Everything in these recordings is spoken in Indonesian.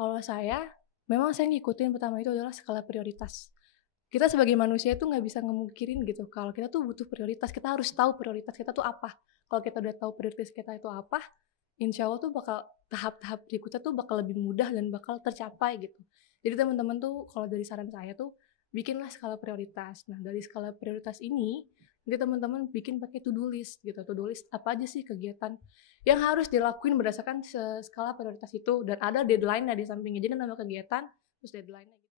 Kalau memang saya ngikutin pertama itu adalah skala prioritas. Kita sebagai manusia itu nggak bisa ngemungkirin gitu, kalau kita tuh butuh prioritas, kita harus tahu prioritas kita tuh apa. Kalau kita udah tahu prioritas kita itu apa, insya Allah tuh bakal tahap-tahap berikutnya tuh bakal lebih mudah dan bakal tercapai gitu. Jadi teman-teman tuh kalau dari saran saya tuh, bikinlah skala prioritas. Nah dari skala prioritas ini, nanti teman-teman bikin pakai to-do list gitu. To-do list apa aja sih kegiatan yang harus dilakuin berdasarkan skala prioritas itu. Dan ada deadline-nya di sampingnya, jadi nama kegiatan, terus deadline-nya gitu.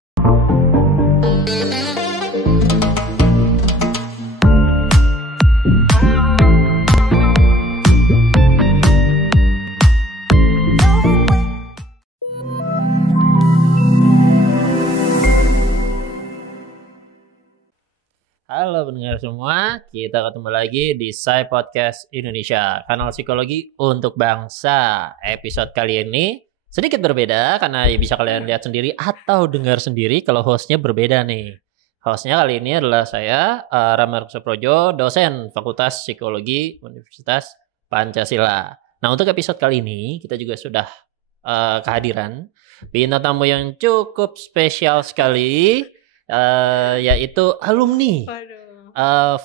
Halo pendengar semua, kita ketemu lagi di Sai Podcast Indonesia, kanal psikologi untuk bangsa. Episode kali ini sedikit berbeda karena bisa kalian lihat sendiri atau dengar sendiri kalau hostnya berbeda nih. Hostnya kali ini adalah saya, Rama Ruksaprojo, dosen Fakultas Psikologi Universitas Pancasila. Nah untuk episode kali ini kita juga sudah kehadiran bintang tamu yang cukup spesial sekali. Yaitu alumni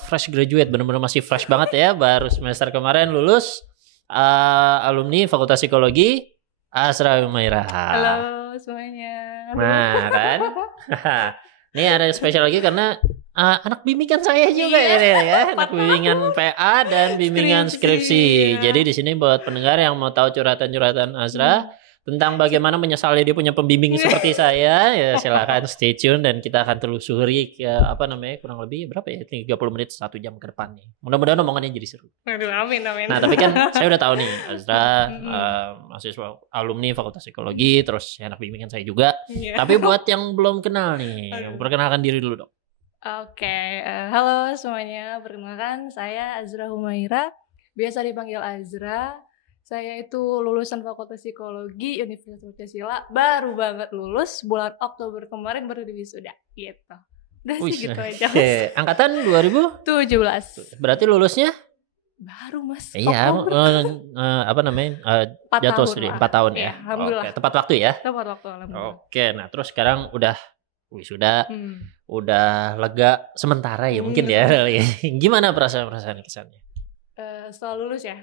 fresh graduate, benar-benar masih fresh banget ya, baru semester kemarin lulus, alumni Fakultas Psikologi Azra Humairah. Halo semuanya. Nah kan, ini ada spesial lagi karena anak bimbingan saya juga ya, anak bimbingan PA dan bimbingan skripsi. Jadi di sini buat pendengar yang mau tahu curhatan-curhatan Azra tentang bagaimana menyesali dia punya pembimbing seperti saya, ya silakan stay tune dan kita akan telusuri ke kurang lebih berapa ya, 30 menit 1 jam ke depan nih. Mudah-mudahan omongannya jadi seru. Aduh, amin. Nah tapi kan saya udah tahu nih Azra mahasiswa alumni Fakultas Psikologi, terus anak bimbingan saya juga. Tapi buat yang belum kenal nih, perkenalkan diri dulu dong. Oke, halo semuanya, perkenalkan saya Azra Humairah, biasa dipanggil Azra. Saya itu lulusan Fakultas Psikologi Universitas Pancasila, baru banget lulus bulan Oktober kemarin, baru wisuda gitu. Udah sih gitu aja. Angkatan 2017. Berarti lulusnya baru Mas. Iya, jatuh studi 4 tahun ya. Alhamdulillah. Oke, tepat waktu ya. Tepat waktu, alhamdulillah. Oke, nah terus sekarang udah wisuda, udah lega sementara ya mungkin ya. Gimana perasaan kesannya? Setelah lulus ya,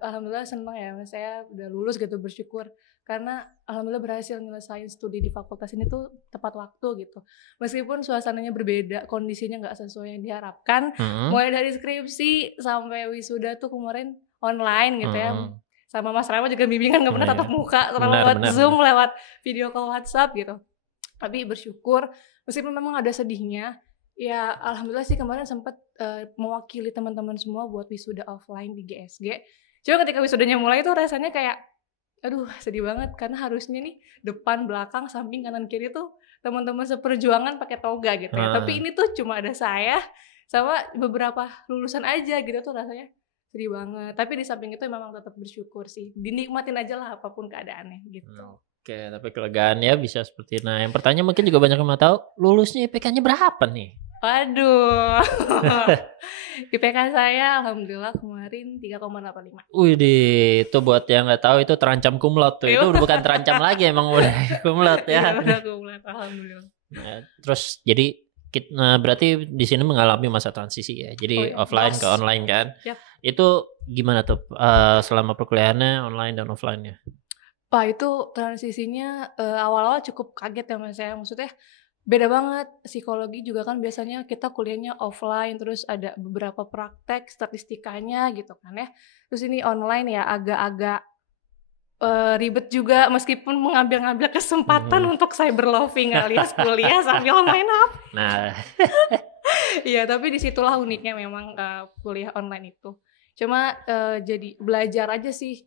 alhamdulillah senang ya, saya udah lulus gitu, bersyukur karena alhamdulillah berhasil nyelesain studi di fakultas ini tuh tepat waktu gitu. Meskipun suasananya berbeda, kondisinya nggak sesuai yang diharapkan, mulai dari skripsi sampai wisuda tuh kemarin online gitu ya. Sama Mas Rama juga bimbingan nggak pernah tatap muka, lewat Zoom, lewat video call WhatsApp gitu. Tapi bersyukur, meskipun memang ada sedihnya. Ya alhamdulillah sih kemarin sempat mewakili teman-teman semua buat wisuda offline di GSG. Cuma ketika wisudanya mulai tuh rasanya kayak aduh sedih banget, karena harusnya nih depan, belakang, samping, kanan, kiri tuh teman-teman seperjuangan pakai toga gitu ya. Tapi ini tuh cuma ada saya sama beberapa lulusan aja gitu, tuh rasanya sedih banget. Tapi di samping itu memang tetap bersyukur sih. Dinikmatin aja lah apapun keadaannya gitu. Oke, tapi kelegaannya bisa seperti nah. Yang pertanyaan mungkin juga banyak yang mau tahu, lulusnya IPK-nya berapa nih? Waduh, IPK saya alhamdulillah kemarin 3,85. Wih, itu buat yang nggak tahu itu terancam cum laude tuh. Itu bukan terancam lagi, emang udah cum laude ya. Udah cum laude, alhamdulillah. Nah, terus jadi berarti di sini mengalami masa transisi ya. Jadi offline ke online kan. Yep. Itu gimana tuh selama perkuliahannya online dan offline-nya? Pak, itu transisinya awal-awal cukup kaget ya Mas ya. Maksudnya beda banget. Psikologi juga kan biasanya kita kuliahnya offline, terus ada beberapa praktek statistikanya gitu kan ya. Terus ini online ya agak-agak ribet juga, meskipun mengambil kesempatan untuk cyberloving alias kuliah sambil main HP. Nah, iya, tapi disitulah uniknya memang kuliah online itu. Cuma jadi belajar aja sih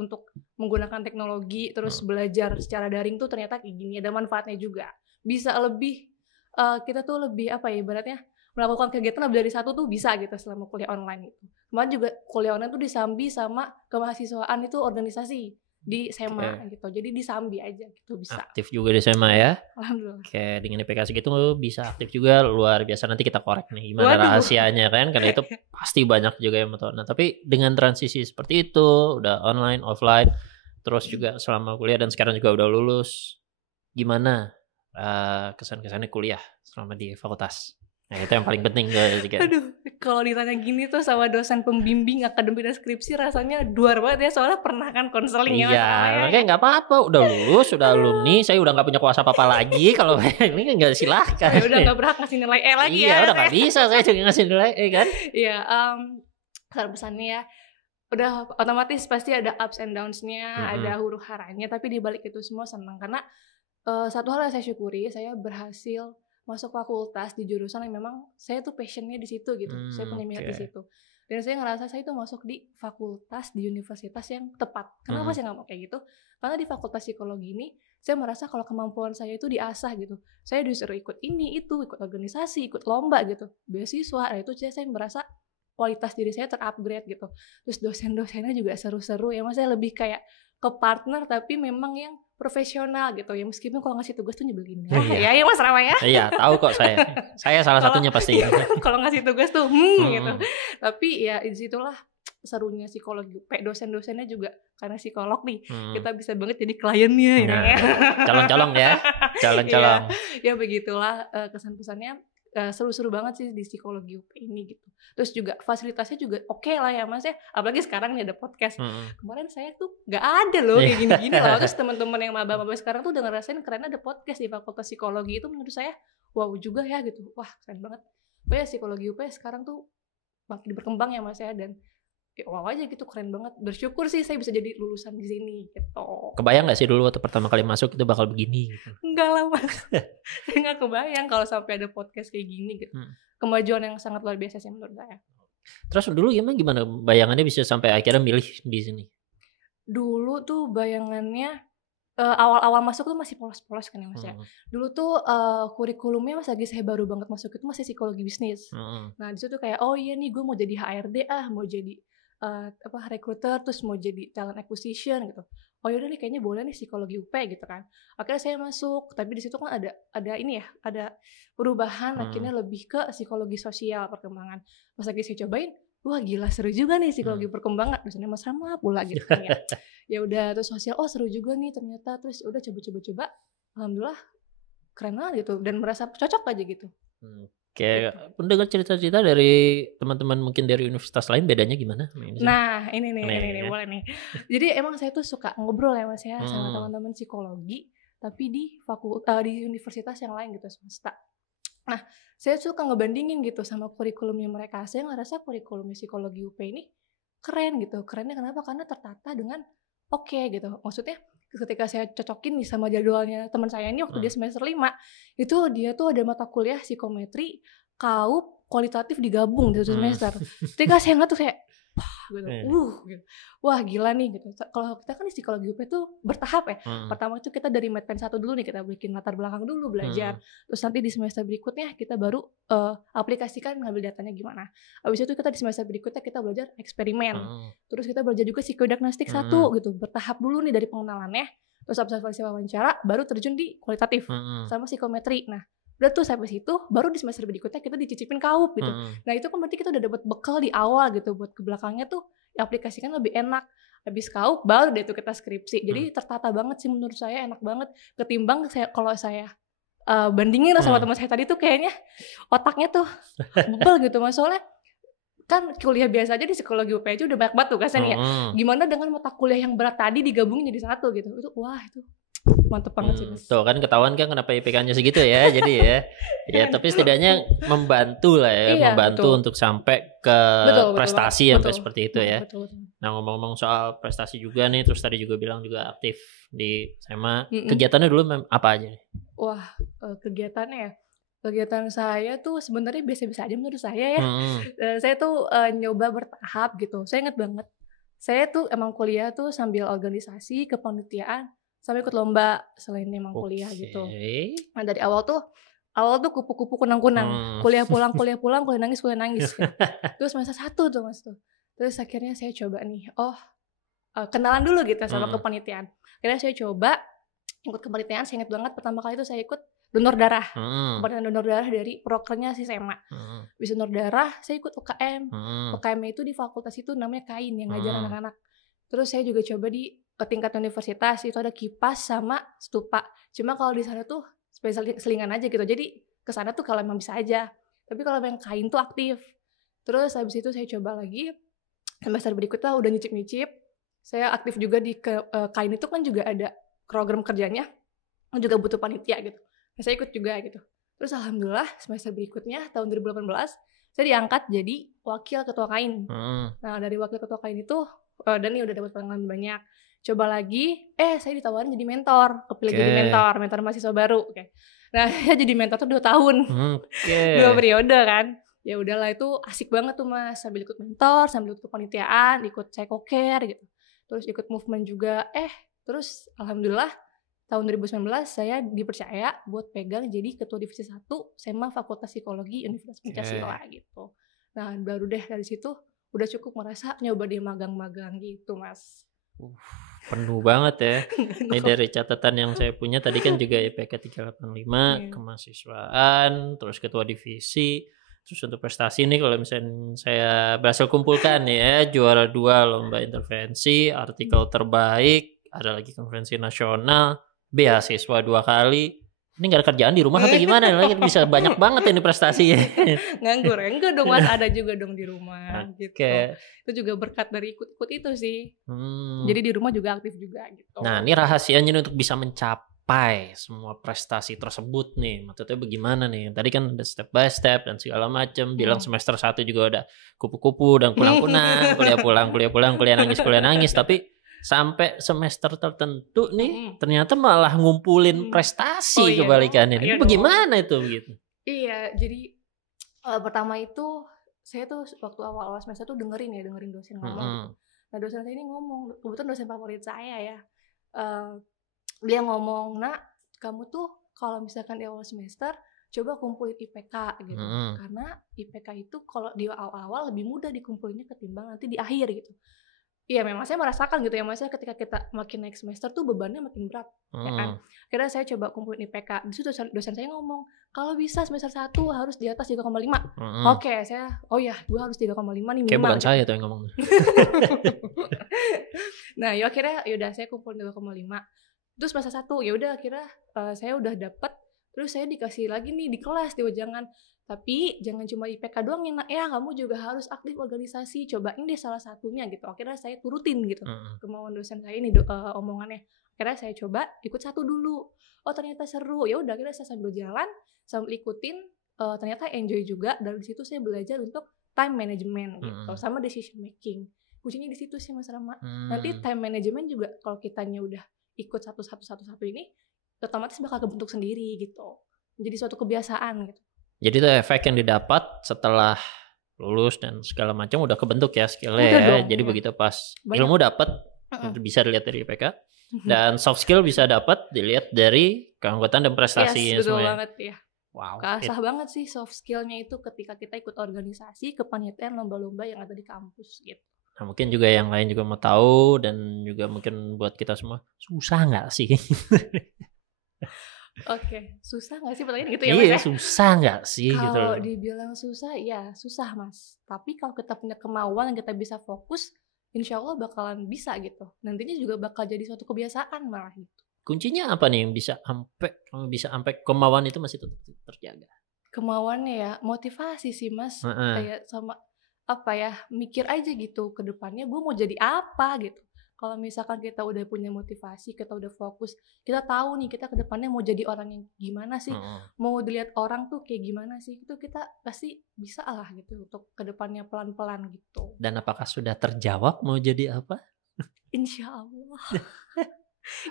untuk menggunakan teknologi, terus belajar secara daring tuh ternyata kayak gini, ada manfaatnya juga. Bisa lebih kita tuh lebih ibaratnya melakukan kegiatan lebih dari satu tuh bisa gitu selama kuliah online itu. Kemarin juga kuliah online tuh disambi sama kemahasiswaan itu organisasi di SMA gitu. Jadi disambi aja gitu bisa. Aktif juga di SMA ya. Alhamdulillah. Oke, dengan IPK segitu bisa aktif juga, luar biasa. Nanti kita korek nih gimana rahasianya kan, karena itu pasti banyak juga yang mau tahu. Nah, tapi dengan transisi seperti itu, udah online, offline, terus juga selama kuliah dan sekarang juga udah lulus, gimana kesan-kesannya kuliah selama di fakultas? Nah itu yang paling penting juga. Aduh, kalau ditanya gini tuh sama dosen pembimbing akademik dan skripsi rasanya duar banget ya, soalnya pernah kan konseling ya. Iya, makanya nggak apa-apa, udah lulus, udah alumni, saya udah nggak punya kuasa apa-apa lagi. Kalau ini kan nggak silahkan. Ya udah nggak berhak ngasih nilai E lagi ya. Iya, udah nggak bisa saya juga ngasih nilai E kan. Iya, kesan pesannya ya, udah otomatis pasti ada ups and downs-nya, ada huru haranya, tapi di balik itu semua senang karena satu hal yang saya syukuri, saya berhasil masuk fakultas di jurusan yang memang saya tuh passionnya di situ gitu, saya punya minat di situ, dan saya ngerasa saya tuh masuk di fakultas di universitas yang tepat. Kenapa saya nggak mau kayak gitu? Karena di fakultas psikologi ini saya merasa kalau kemampuan saya itu diasah gitu, saya disuruh ikut ini itu, ikut organisasi, ikut lomba gitu, beasiswa. Nah itu saya merasa kualitas diri saya terupgrade gitu. Terus dosen-dosennya juga seru-seru ya, maksudnya lebih kayak ke partner tapi memang yang profesional gitu ya, meskipun kalau ngasih tugas tuh nyebelin ya Mas Rama ya. Iya, tahu kok saya salah satunya pasti. Kalau ngasih tugas tuh gitu, tapi ya disitulah serunya psikologi UP. Dosen-dosennya juga karena psikolog nih, kita bisa banget jadi kliennya ya. Calon-calon ya, calon-calon. Ya begitulah kesan-pesannya. Seru-seru banget sih di psikologi UP ini gitu. Terus juga fasilitasnya juga oke lah ya Mas ya. Apalagi sekarang nih ada podcast. Kemarin saya tuh gak ada loh kayak gini-gini loh. Terus teman-teman yang maba-maba sekarang tuh udah ngerasain keren ada podcast di Fakultas Psikologi. Itu menurut saya wow juga ya gitu. Wah keren banget. Pokoknya psikologi UP sekarang tuh makin berkembang ya Mas ya. Dan ya wow aja gitu, keren banget. Bersyukur sih saya bisa jadi lulusan di sini gitu. Kebayang gak sih dulu waktu pertama kali masuk itu bakal begini gitu? Enggak lah Mas. Saya gak kebayang kalau sampai ada podcast kayak gini gitu. Kemajuan yang sangat luar biasa sih menurut saya. Terus dulu gimana bayangannya bisa sampai akhirnya milih di sini? Dulu tuh bayangannya awal-awal masuk tuh masih polos-polos kan ya Mas ya. Dulu tuh kurikulumnya pas lagi saya baru banget masuk itu masih psikologi bisnis. Nah di situ kayak oh iya nih gue mau jadi HRD mau jadi recruiter, terus mau jadi talent acquisition gitu. Oh yaudah nih kayaknya boleh nih psikologi UP gitu kan. Akhirnya saya masuk, tapi di situ kan ada ini ya, ada perubahan akhirnya lebih ke psikologi sosial perkembangan. Pas lagi saya cobain, wah gila seru juga nih psikologi perkembangan. Dosennya Mas Rama pula gitu kan ya. Ya udah terus sosial, oh seru juga nih ternyata. Terus udah coba-coba, alhamdulillah keren banget gitu dan merasa cocok aja gitu. Kayak mendengar cerita-cerita dari teman-teman mungkin dari universitas lain bedanya gimana? Nah ini boleh nih. Jadi emang saya tuh suka ngobrol ya Mas ya sama teman-teman psikologi, tapi di universitas yang lain gitu swasta. Nah saya suka ngebandingin gitu sama kurikulumnya mereka. Saya ngerasa kurikulum psikologi UP ini keren gitu. Kerennya kenapa? Karena tertata dengan oke gitu. Maksudnya ketika saya cocokin nih sama jadwalnya teman saya ini waktu dia semester 5, itu dia tuh ada mata kuliah psikometri, kaup, kualitatif digabung di satu semester. Ketika saya ngeliat tuh kayak gitu. Wah gila nih gitu. Kalau kita kan di psikologi UP tuh bertahap ya. Pertama itu kita dari Medpen 1 dulu nih, kita bikin latar belakang dulu belajar. Terus nanti di semester berikutnya kita baru aplikasikan ngambil datanya gimana. Habis itu kita di semester berikutnya kita belajar eksperimen. Terus kita belajar juga psikodiagnostik 1 gitu. Bertahap dulu nih dari pengenalannya. Terus observasi wawancara baru terjun di kualitatif sama psikometri. Nah udah tuh sampai situ, baru di semester berikutnya kita dicicipin kaup gitu. Nah itu kan berarti kita udah dapat bekal di awal gitu, buat ke belakangnya tuh aplikasikan lebih enak. Habis kaup baru deh tuh kita skripsi. Jadi tertata banget sih menurut saya, enak banget. Ketimbang kalau saya bandingin sama teman saya tadi tuh kayaknya otaknya tuh bebel gitu Mas. Soalnya kan kuliah biasa aja di psikologi UP aja udah banyak banget tuh kan ya. Gimana dengan mata kuliah yang berat tadi digabungin jadi satu gitu. Itu wah itu mantep banget sih Mas. Tuh kan ketahuan kan kenapa IPK-nya segitu ya. Jadi ya tapi setidaknya membantu lah ya, iya, membantu betul. Untuk sampai ke prestasi yang seperti itu ya. Betul. Nah ngomong-ngomong soal prestasi juga nih, terus tadi juga bilang juga aktif di SMA. Kegiatannya dulu apa aja nih? Wah kegiatannya ya, kegiatan saya tuh sebenarnya biasa-biasa aja menurut saya ya. Saya tuh nyoba bertahap gitu. Saya ingat banget, saya tuh emang kuliah tuh sambil organisasi, kepanitiaan, sampai ikut lomba selain emang kuliah gitu. Nah dari awal tuh kupu-kupu kunang-kunang, kuliah pulang, kuliah nangis gitu. Terus masa 1 tuh Mas tuh. Terus akhirnya saya coba nih, kenalan dulu gitu sama kepanitiaan. Akhirnya saya coba ikut kepanitiaan. Saya ingat banget pertama kali itu saya ikut donor darah, kepanitiaan donor darah dari prokernya si SEMA. Bisa donor darah, saya ikut UKM. UKM itu di fakultas itu namanya KAIN yang ngajar anak-anak. Terus saya juga coba di ke tingkat universitas itu ada kipas sama stupa. Cuma kalau di sana tuh selingan aja gitu. Jadi ke sana tuh kalau emang bisa aja. Tapi kalau yang kain tuh aktif. Terus habis itu saya coba lagi semester berikutnya udah nyicip-nyicip. Saya aktif juga di kain itu kan juga ada program kerjanya. Juga butuh panitia gitu. Nah, saya ikut juga gitu. Terus alhamdulillah semester berikutnya tahun 2018 saya diangkat jadi wakil ketua kain. Nah dari wakil ketua kain itu dan nih udah dapat pengalaman banyak. Coba lagi, saya ditawarin jadi mentor, kepilih jadi mentor mahasiswa baru. Nah saya jadi mentor tuh 2 tahun, 2 periode kan. Ya udahlah itu asik banget tuh Mas, sambil ikut mentor, sambil ikut kepanitiaan, ikut psycho-care gitu. Terus ikut movement juga. Terus alhamdulillah tahun 2019 saya dipercaya buat pegang jadi ketua divisi 1 SEMA Fakultas Psikologi Universitas Pancasila gitu. Nah baru deh dari situ udah cukup merasa nyoba dia magang-magang gitu Mas. Penuh banget ya. Ini dari catatan yang saya punya tadi kan juga IPK 385, kemahasiswaan, terus ketua divisi. Terus untuk prestasi nih kalau misalnya saya berhasil kumpulkan ya, juara 2 lomba intervensi, artikel terbaik, ada lagi konferensi nasional, beasiswa 2 kali. Ini gak ada kerjaan di rumah atau gimana? Lagi bisa banyak banget ini prestasinya. Nganggur enggak dong Mas, ada juga dong di rumah gitu. Itu juga berkat dari ikut-ikut itu sih. Jadi di rumah juga aktif juga gitu. Nah, ini rahasianya untuk bisa mencapai semua prestasi tersebut nih. Maksudnya bagaimana nih? Tadi kan ada step by step dan segala macam. Bilang semester 1 juga ada kupu-kupu dan pulang-pulang, kuliah pulang, kuliah nangis. Tapi sampai semester tertentu nih ternyata malah ngumpulin prestasi kebalikannya. Ini bagaimana itu begitu? Iya, jadi pertama itu saya tuh waktu awal-awal semester tuh dengerin dosen ngomong. Nah dosen saya ini ngomong, kebetulan dosen favorit saya ya. Dia ngomong, "Nak, kamu tuh kalau misalkan di awal semester coba kumpulin IPK gitu. Karena IPK itu kalau di awal-awal lebih mudah dikumpulinnya ketimbang nanti di akhir gitu." Iya memang saya merasakan gitu ya, maksudnya ketika kita makin naik semester tuh bebannya makin berat, ya kan. Akhirnya saya coba kumpulin IPK, di situ dosen saya ngomong, kalau bisa semester 1 harus di atas 3,5. Oke, saya, gue harus 3,5 nih minimal. Kayak bukan gitu. saya tuh yang ngomong. Nah akhirnya yaudah saya kumpulin 3,5. Terus semester 1, yaudah akhirnya saya udah dapet, terus saya dikasih lagi nih di kelas, di wejangan. Tapi jangan cuma IPK doang ya, kamu juga harus aktif organisasi, cobain deh salah satunya gitu. Akhirnya saya turutin gitu kemauan dosen saya ini omongannya. Akhirnya saya coba ikut 1 dulu. Oh ternyata seru. Ya udah akhirnya saya sambil jalan, sambil ikutin, ternyata enjoy juga. Dari situ saya belajar untuk time management gitu, sama decision making. Kuncinya di situ sih Mas Rama. Nanti time management juga kalau kitanya udah ikut satu ini, otomatis bakal kebentuk sendiri gitu. Jadi suatu kebiasaan gitu. Jadi itu efek yang didapat setelah lulus dan segala macam udah kebentuk ya skillnya ya. Dong, jadi begitu pas ilmu dapat bisa dilihat dari IPK dan soft skill bisa dapat dilihat dari keanggotaan dan prestasi. Betul banget ya. Wow. Kasah banget sih soft skillnya itu ketika kita ikut organisasi, kepanitiaan, lomba-lomba yang ada di kampus gitu. Nah mungkin juga yang lain juga mau tahu dan juga mungkin buat kita semua susah nggak sih? Oke, susah nggak sih pertanyaan gitu ya Mas? Iya, Mas? susah nggak sih? Kalau dibilang susah, ya susah Mas. Tapi kalau kita punya kemauan dan kita bisa fokus, insya Allah bakalan bisa gitu. Nantinya juga bakal jadi suatu kebiasaan malah gitu. Kuncinya apa nih yang bisa sampai kemauan itu masih tetap terjaga? Kemauannya ya motivasi sih Mas. Kayak sama mikir aja gitu ke depannya gue mau jadi apa gitu. Kalau misalkan kita udah punya motivasi, kita udah fokus, kita tahu nih kita ke depannya mau jadi orang yang gimana sih, mau dilihat orang tuh kayak gimana sih, itu kita pasti bisa lah gitu untuk ke depannya pelan-pelan gitu. Dan apakah sudah terjawab mau jadi apa? Insya Allah.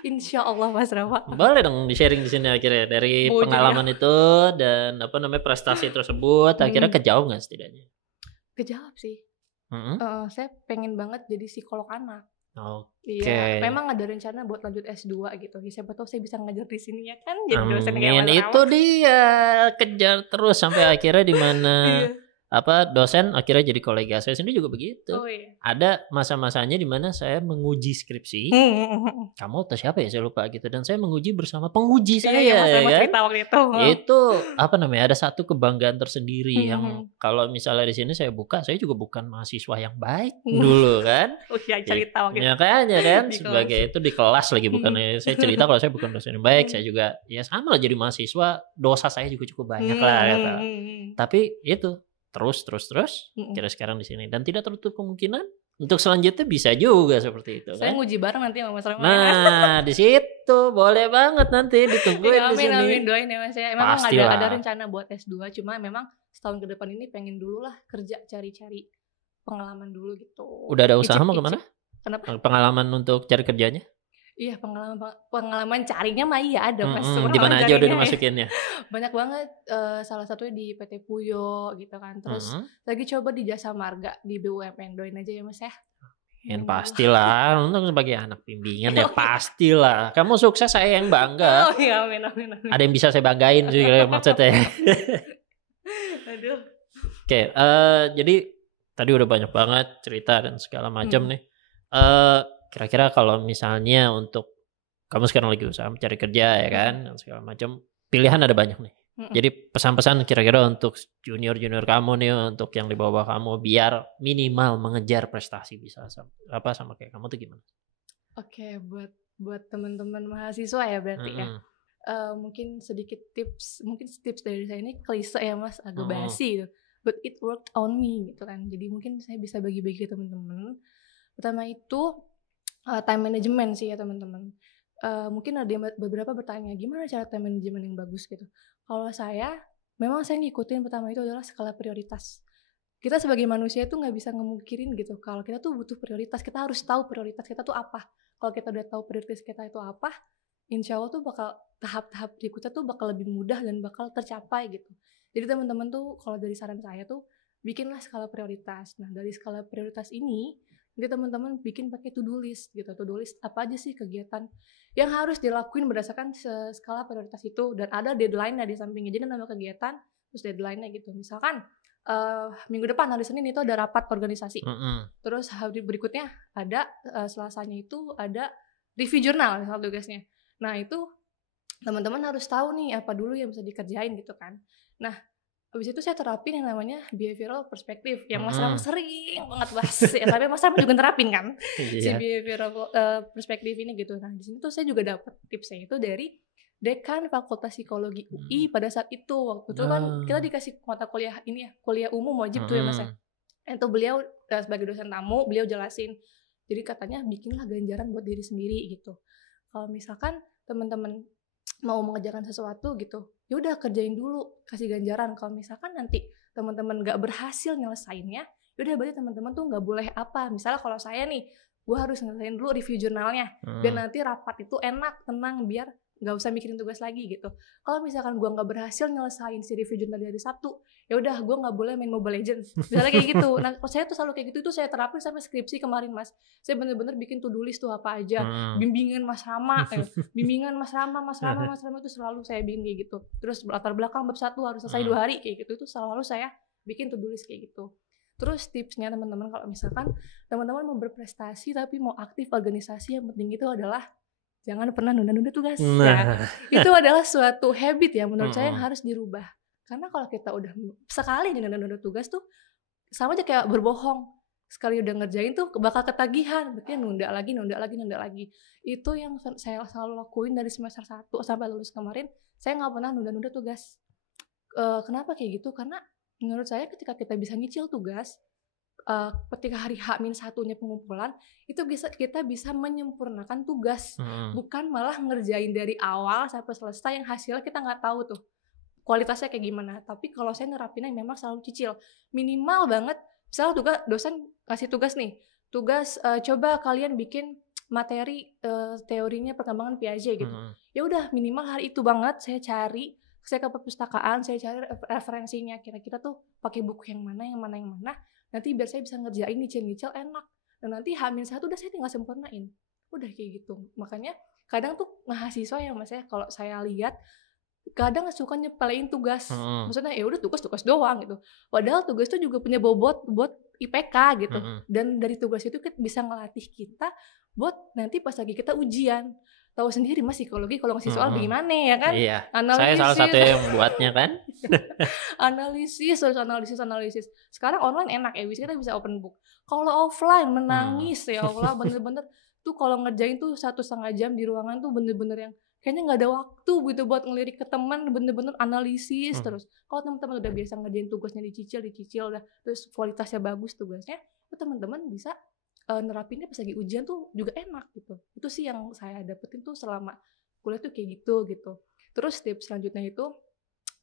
Insya Allah Mas Rama. Boleh dong di-sharing di sini akhirnya dari pengalaman itu dan prestasi tersebut akhirnya kejawab nggak setidaknya? Kejawab sih. Saya pengen banget jadi psikolog anak. Iya, memang ada rencana buat lanjut S2 gitu. Siapa tahu saya bisa ngajar di sini ya kan, jadi dosen kayak itu dia kejar terus sampai akhirnya di mana dosen akhirnya jadi kolega. Saya sendiri juga begitu. Oh, iya. Ada masa-masanya di mana saya menguji skripsi. Kamu atau siapa ya saya lupa gitu, dan saya menguji bersama penguji saya Iya, Mas ya kan. cerita waktu itu. Itu ada satu kebanggaan tersendiri yang kalau misalnya di sini saya juga bukan mahasiswa yang baik dulu kan. Oh iya, cerita waktu itu. Ya kayaknya kan sebagai itu di kelas lagi, bukan saya cerita kalau saya bukan dosen yang baik, saya juga ya sama lah jadi mahasiswa, dosa saya juga cukup banyak lah kata. Tapi itu terus kira sekarang di sini, dan tidak tertutup kemungkinan untuk selanjutnya bisa juga seperti itu. Saya kan? nguji bareng nanti sama Mas Rama. Nah, di situ boleh banget nanti ditungguin di sini. Amin, doain ya Mas ya. Memang ada rencana buat S2, cuma memang setahun ke depan ini pengen dulu lah kerja, cari-cari pengalaman dulu gitu. Udah ada usaha mau kemana? Kenapa? Pengalaman untuk cari kerjanya? Iya, pengalaman carinya mah iya ada Mas. Di mana aja udah dimasukinnya? Banyak banget, salah satunya di PT Puyo gitu kan. Terus lagi coba di Jasa Marga di BUMN, doain aja ya Mas ya. Pastilah, untuk sebagai anak bimbingan ya pastilah. Kamu sukses, saya yang bangga. Oh iya, amin. Ada yang bisa saya banggain sih maksudnya. Aduh. Oke, jadi tadi udah banyak banget cerita dan segala macam nih. Kira-kira kalau misalnya untuk kamu sekarang lagi usaha mencari kerja ya kan, dan segala macam, pilihan ada banyak nih. Jadi pesan-pesan kira-kira untuk junior kamu nih, untuk yang di bawah kamu, biar minimal mengejar prestasi bisa sama kayak kamu tuh gimana? Oke, buat teman-teman mahasiswa ya berarti ya. Mungkin sedikit tips dari saya ini klise ya Mas, agak basi gitu. But it worked on me gitu kan. Jadi mungkin saya bisa bagi-bagi ke teman-teman. Pertama itu time management sih ya teman-teman. Mungkin ada beberapa bertanya, gimana cara time management yang bagus gitu. Kalau saya ngikutin pertama itu adalah skala prioritas. Kita sebagai manusia tuh nggak bisa ngemungkirin gitu. Kalau kita tuh butuh prioritas, kita harus tahu prioritas kita tuh apa. Kalau kita udah tahu prioritas kita itu apa, insya Allah tuh bakal tahap-tahap berikutnya tuh bakal lebih mudah dan bakal tercapai gitu. Jadi teman-teman tuh kalau dari saran saya tuh bikinlah skala prioritas. Nah dari skala prioritas ini, jadi teman-teman bikin pakai to-do list gitu. To-do list apa aja sih kegiatan yang harus dilakuin berdasarkan skala prioritas itu, dan ada deadline-nya di sampingnya. Jadi nama kegiatan terus deadline-nya gitu. Misalkan minggu depan hari Senin itu ada rapat organisasi. Terus hari berikutnya ada Selasanya itu ada review jurnal misal tugasnya. Nah itu teman-teman harus tahu nih apa dulu yang bisa dikerjain gitu kan. Nah habis itu saya terapin yang namanya behavioral perspective yang Mas Ram sering banget bahas ya, tapi Mas Ram juga terapin kan si behavioral perspective ini gitu. Nah di sini tuh saya juga dapat tipsnya itu dari dekan Fakultas Psikologi UI pada saat itu. Waktu itu kan kita dikasih mata kuliah ini ya, kuliah umum wajib tuh ya Mas ya. Itu beliau sebagai dosen tamu, beliau jelasin. Jadi katanya bikinlah ganjaran buat diri sendiri gitu. Kalau misalkan teman-teman mau mengerjakan sesuatu gitu, ya udah kerjain dulu, kasih ganjaran. Kalau misalkan nanti teman-teman nggak berhasil nyelesainnya, ya udah berarti teman-teman tuh nggak boleh apa. Misalnya kalau saya nih, gue harus nyelesain dulu review jurnalnya, biar nanti rapat itu enak, tenang, biar nggak usah mikirin tugas lagi gitu. Kalau misalkan gue nggak berhasil nyelesain si review jurnal dari Sabtu, ya udah gue nggak boleh main Mobile Legends, misalnya kayak gitu. Nah saya tuh selalu kayak gitu, itu saya terapin sampai skripsi kemarin Mas. Saya bener-bener bikin to-do list tuh apa aja, bimbingan Mas Rama itu selalu saya bikin kayak gitu. Terus latar belakang bab 1 harus selesai 2 hari kayak gitu, itu selalu saya bikin to-do list kayak gitu. Terus tipsnya teman-teman, kalau misalkan teman-teman mau berprestasi tapi mau aktif organisasi, yang penting itu adalah jangan pernah nunda-nunda tugas. Ya. Itu adalah suatu habit yang menurut saya yang harus dirubah. Karena kalau kita udah sekali nunda-nunda tugas tuh sama aja kayak berbohong. Sekali udah ngerjain tuh bakal ketagihan, berarti nunda lagi. Itu yang saya selalu lakuin dari semester 1 sampai lulus kemarin. Saya nggak pernah nunda-nunda tugas. Kenapa kayak gitu? Karena menurut saya ketika kita bisa nyicil tugas, ketika hari H-1-nya pengumpulan, itu kita bisa menyempurnakan tugas, bukan malah ngerjain dari awal sampai selesai yang hasilnya kita nggak tahu tuh kualitasnya kayak gimana. Tapi kalau saya nerapinnya memang selalu cicil, minimal banget. Misalnya dosen kasih tugas nih, coba kalian bikin materi teorinya perkembangan Piaget gitu. Ya udah minimal hari itu banget saya ke perpustakaan, saya cari referensinya, kira-kira tuh pakai buku yang mana. Nanti biar saya bisa ngerjain nyicil enak. Dan nanti H-1 udah saya tinggal sempurnain. Udah kayak gitu. Makanya kadang tuh mahasiswa ya Mas ya, kalau saya lihat kadang suka nyepelein tugas. Maksudnya ya udah tugas doang gitu. Padahal tugas itu juga punya bobot buat IPK gitu. Dan dari tugas itu kita bisa ngelatih kita buat nanti pas lagi kita ujian. Tahu sendiri Mas psikologi kalau ngasih soal gimana ya kan? Iya. Analisis. Saya salah satu yang buatnya kan. Analisis. Sekarang online enak ya, kita bisa open book. Kalau offline menangis ya Allah, bener-bener tuh kalau ngerjain tuh 1,5 jam di ruangan tuh bener-bener yang kayaknya nggak ada waktu gitu buat ngelirik ke teman, bener-bener analisis terus. Kalau teman-teman udah biasa ngerjain tugasnya dicicil udah, terus kualitasnya bagus tugasnya, tuh teman-teman bisa nerapinnya pas lagi ujian tuh juga enak gitu. Itu sih yang saya dapetin tuh selama kuliah tuh kayak gitu. Terus tips selanjutnya itu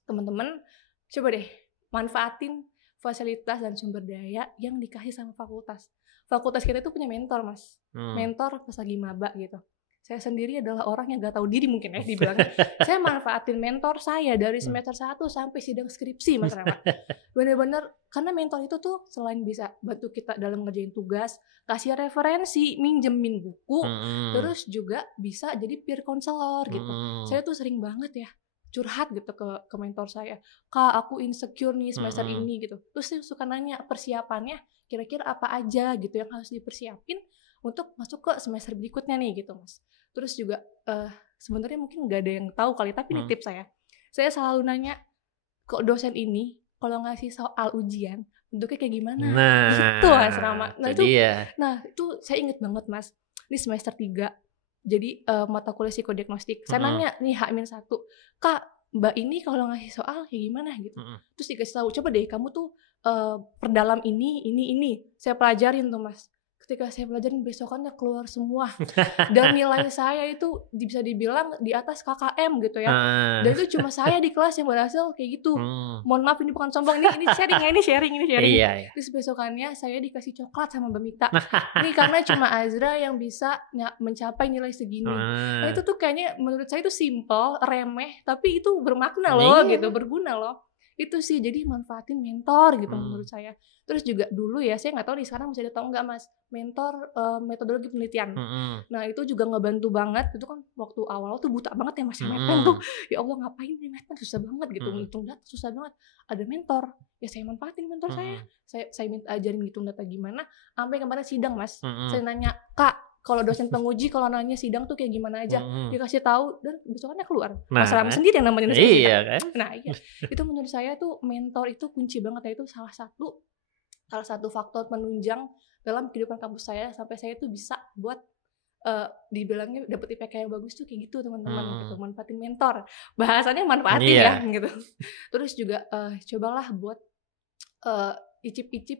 teman-teman coba deh manfaatin fasilitas dan sumber daya yang dikasih sama fakultas. Fakultas kita itu punya mentor Mas, mentor pas lagi maba gitu. Saya sendiri adalah orang yang gak tahu diri mungkin ya dibilangnya. Saya manfaatin mentor saya dari semester 1 sampai sidang skripsi Mas Rama. Bener-bener karena mentor itu tuh selain bisa bantu kita dalam ngerjain tugas, kasih referensi, minjemin buku, terus juga bisa jadi peer counselor gitu. Saya tuh sering banget ya curhat gitu ke mentor saya. Kak, aku insecure nih semester ini gitu. Terus saya suka nanya persiapannya kira-kira apa aja gitu yang harus dipersiapin untuk masuk ke semester berikutnya nih gitu Mas. Terus juga sebenarnya mungkin nggak ada yang tahu kali, tapi ini tips saya selalu nanya ke dosen ini kalau ngasih soal ujian bentuknya kayak gimana gitu Mas Rama. Nah itu saya inget banget Mas, ini semester 3 jadi mata kuliah psikodiagnostik. Saya nanya nih H-1, Kak Mbak ini kalau ngasih soal kayak gimana gitu. Terus dikasih tahu, coba deh kamu tuh perdalam ini. Saya pelajarin tuh Mas. Ketika saya pelajarin besokannya keluar semua. Dan nilai saya itu bisa dibilang di atas KKM gitu ya. Dan itu cuma saya di kelas yang berhasil kayak gitu. Mohon maaf ini bukan sombong, ini sharing. Iya. Terus besokannya saya dikasih coklat sama Mbak Mita. Ini karena cuma Azra yang bisa mencapai nilai segini. Nah itu tuh kayaknya menurut saya itu simple, remeh, tapi itu bermakna loh gitu, berguna loh. Itu sih, jadi manfaatin mentor gitu menurut saya. Terus juga dulu ya, saya nggak tahu nih sekarang masih ada atau enggak Mas, mentor metodologi penelitian. Nah itu juga ngebantu banget. Itu kan waktu awal tuh buta banget ya Mas, Metpen tuh. Ya Allah ngapain nih Metpen, susah banget gitu, ngitung data susah banget. Ada mentor, ya saya manfaatin mentor saya. Saya minta ajarin ngitung data gimana. Sampai kemarin sidang Mas, saya nanya, Kak kalau dosen penguji kalau nanya sidang tuh kayak gimana aja, dikasih tahu dan besokannya keluar. Mas Rama sendiri yang namanya dosen iya, kan? Nah iya, itu menurut saya tuh mentor itu kunci banget ya, itu salah satu faktor penunjang dalam kehidupan kampus saya sampai saya tuh bisa buat dibilangnya dapet IPK yang bagus tuh kayak gitu teman-teman gitu, manfaatin mentor, bahasanya manfaatin ya gitu. Terus juga cobalah buat icip-icip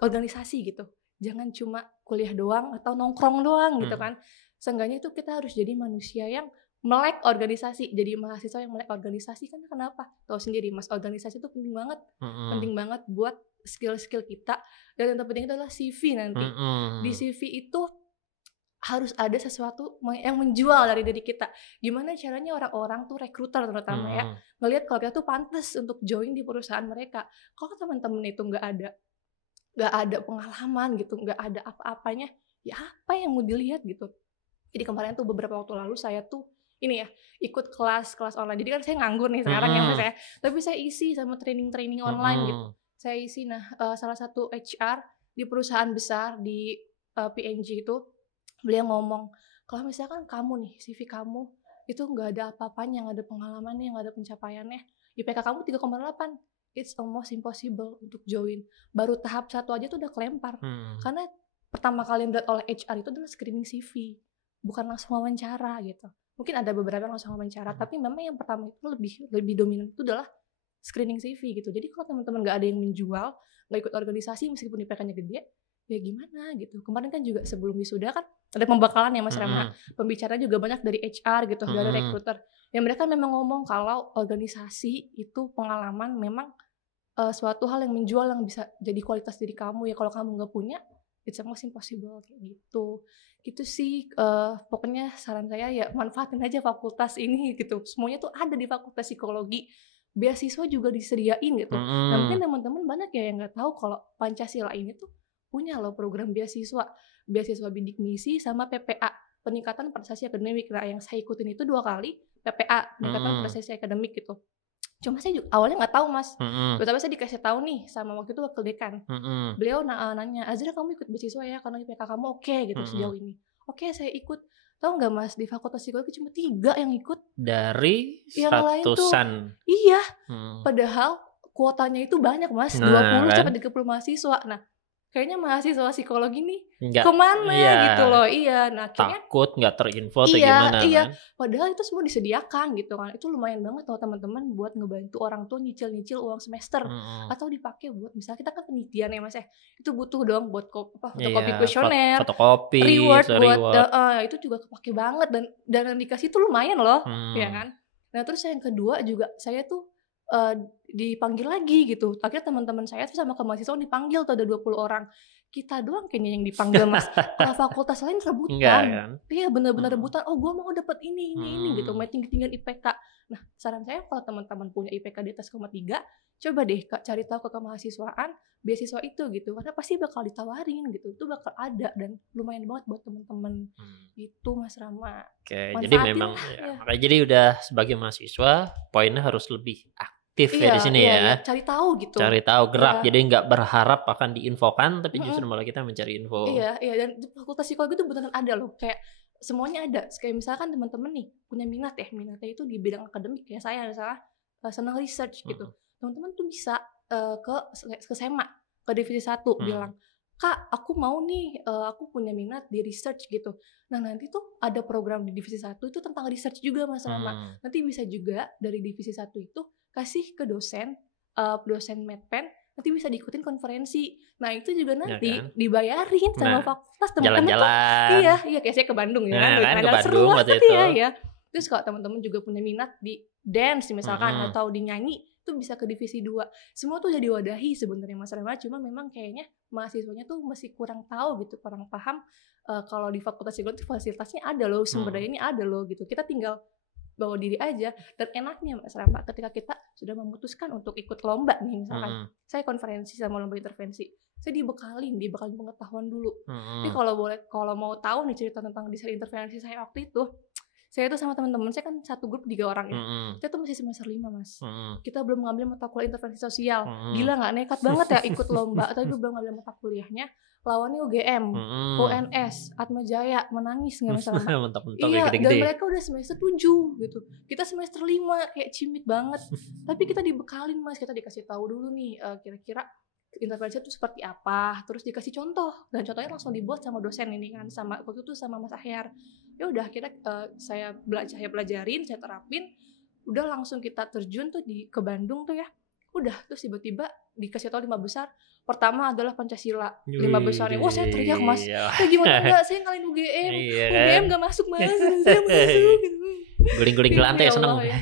organisasi gitu. Jangan cuma kuliah doang atau nongkrong doang gitu kan. Seenggaknya itu kita harus jadi manusia yang melek organisasi, jadi mahasiswa yang melek organisasi. Kan kenapa? Tahu sendiri Mas, organisasi itu penting banget buat skill-skill kita. Dan yang terpenting itu adalah CV nanti. Di CV itu harus ada sesuatu yang menjual dari diri kita. Gimana caranya orang-orang tuh rekruter terutama ya ngelihat kalau kita tuh pantas untuk join di perusahaan mereka. Kalau teman-teman itu nggak ada pengalaman gitu, nggak ada apa-apanya, ya apa yang mau dilihat gitu. Jadi kemarin tuh beberapa waktu lalu saya tuh ini ya ikut kelas online. Jadi kan saya nganggur nih sekarang ya Mas ya, tapi saya isi sama training online gitu. Saya isi salah satu HR di perusahaan besar di PNG itu, beliau ngomong kalau misalkan kamu nih CV kamu itu nggak ada apa-apanya, nggak ada pengalamannya, nggak ada pencapaiannya, IPK kamu 3,8. It's almost impossible untuk join. Baru tahap 1 aja tuh udah kelempar. Karena pertama kali dilihat oleh HR itu adalah screening CV, bukan langsung wawancara gitu. Mungkin ada beberapa yang langsung wawancara, tapi memang yang pertama itu lebih dominan itu adalah screening CV gitu. Jadi kalau teman-teman nggak ada yang menjual, nggak ikut organisasi meskipun IPK-nya gede, ya gimana gitu. Kemarin kan juga sebelum wisuda kan ada pembekalan ya Mas Rama. Pembicara juga banyak dari HR gitu, dari rekruter. Yang mereka memang ngomong kalau organisasi itu pengalaman memang suatu hal yang menjual, yang bisa jadi kualitas diri kamu ya. Kalau kamu nggak punya, it's almost impossible kayak gitu. Gitu sih, pokoknya saran saya ya manfaatin aja fakultas ini gitu. Semuanya tuh ada di fakultas psikologi. Beasiswa juga disediain gitu. Nah mungkin teman-teman banyak ya yang nggak tahu kalau Pancasila ini tuh punya loh program beasiswa bidik misi sama PPA, peningkatan prestasi akademik. Nah yang saya ikutin itu 2 kali, PPA, pendekatan prestasi akademik gitu. Cuma saya juga awalnya nggak tahu Mas. Pertama saya dikasih tahu nih sama waktu itu wakil dekan. Beliau nanya, Azra kamu ikut beasiswa ya karena IPK kamu oke gitu sejauh ini. Oke, saya ikut. Tahu nggak Mas, di Fakultas Psikologi cuma 3 yang ikut dari yang lain tuh. ratusan. Iya. Padahal kuotanya itu banyak Mas, 20 sampai 30 mahasiswa. Nah, kayaknya mahasiswa psikologi nih kemana gitu loh. Iya, nah akhirnya takut nggak terinfo atau gimana kan? Padahal itu semua disediakan gitu kan. Itu lumayan banget loh teman-teman buat ngebantu orang tua nyicil uang semester atau dipakai buat misalnya kita kan penelitian ya Mas ya, itu butuh dong buat fotokopi kuesioner, fotokopi, reward buat itu juga kepake banget dan yang dikasih itu lumayan loh, ya kan. Nah terus yang kedua juga saya tuh dipanggil lagi gitu. Akhirnya teman-teman saya tuh sama kemahasiswaan dipanggil tuh ada 20 orang. Kita doang kayaknya yang dipanggil Mas. Kalau fakultas lain rebutan. Kan? Iya benar-benar rebutan. Oh gue mau dapat ini gitu. Mau tinggi-tinggian IPK. Nah saran saya kalau teman-teman punya IPK di atas 3, coba deh Kak cari tahu ke kemahasiswaan beasiswa itu gitu. Karena pasti bakal ditawarin gitu. Itu bakal ada dan lumayan banget buat teman-teman. Gitu Mas Rama. Oke, jadi memang makanya jadi udah sebagai mahasiswa poinnya harus lebih aktif ya di sini ya. Cari tahu gitu. Cari tahu, gerak. Jadi nggak berharap akan diinfokan, tapi justru malah kita mencari info. Iya, dan di Fakultas Psikologi itu beneran ada loh. Kayak semuanya ada. Kayak misalkan teman-teman nih punya minat ya, minatnya itu di bidang akademik ya. Saya misalnya senang research gitu. Teman-teman tuh bisa ke SEMA, ke divisi 1 bilang, Kak, aku mau nih, aku punya minat di research gitu. Nah nanti tuh ada program di divisi 1 itu tentang research juga Mas Rama. Nanti bisa juga dari divisi 1 itu kasih ke dosen medpen, nanti bisa diikutin konferensi. Nah itu juga nanti dibayarin sama fakultas teman-teman. Jalan-jalan. Iya kayak saya ke Bandung ya kan. Ke Bandung waktu itu. Ya. Terus kalau teman-teman juga punya minat di dance misalkan atau di nyanyi, itu bisa ke divisi 2. Semua tuh jadi wadahi sebenarnya Mas Rama, cuma memang kayaknya mahasiswanya tuh masih kurang tahu gitu, kurang paham kalau di Fakultas Psikologi fasilitasnya ada loh, sumber dayanya ada loh gitu. Kita tinggal bawa diri aja. Dan enaknya Mas Rama ketika kita sudah memutuskan untuk ikut lomba nih misalkan, saya konferensi sama lomba intervensi, saya dibekalin pengetahuan dulu. Jadi kalau mau tahu nih cerita tentang desain intervensi saya waktu itu, saya tuh sama teman-teman, saya kan satu grup 3 orang ya. Kita tuh masih semester 5 Mas. Kita belum ngambil mata kuliah intervensi sosial. Gila nggak, nekat banget ya ikut lomba, tapi belum ngambil mata kuliahnya. Lawannya UGM, UNS, Atma Jaya, menangis nggak masalah. Iya, dan mereka udah semester 7 gitu. Kita semester 5 kayak cimit banget. Tapi kita dibekalin Mas, kita dikasih tahu dulu nih kira-kira intervensi itu seperti apa, terus dikasih contoh, dan contohnya langsung dibuat sama dosen ini kan, sama waktu itu sama Mas Ahyar. Ya udah akhirnya saya pelajarin, saya terapin, udah langsung kita terjun tuh ke Bandung tuh ya. Udah terus tiba-tiba dikasih tahu 5 besar. Pertama adalah Pancasila, 5 besarnya. Wah saya teriak Mas, gimana enggak, saya ngalahin UGM, UGM nggak masuk Mas, saya masuk gitu. Guling-guling ke lantai seneng. Ya,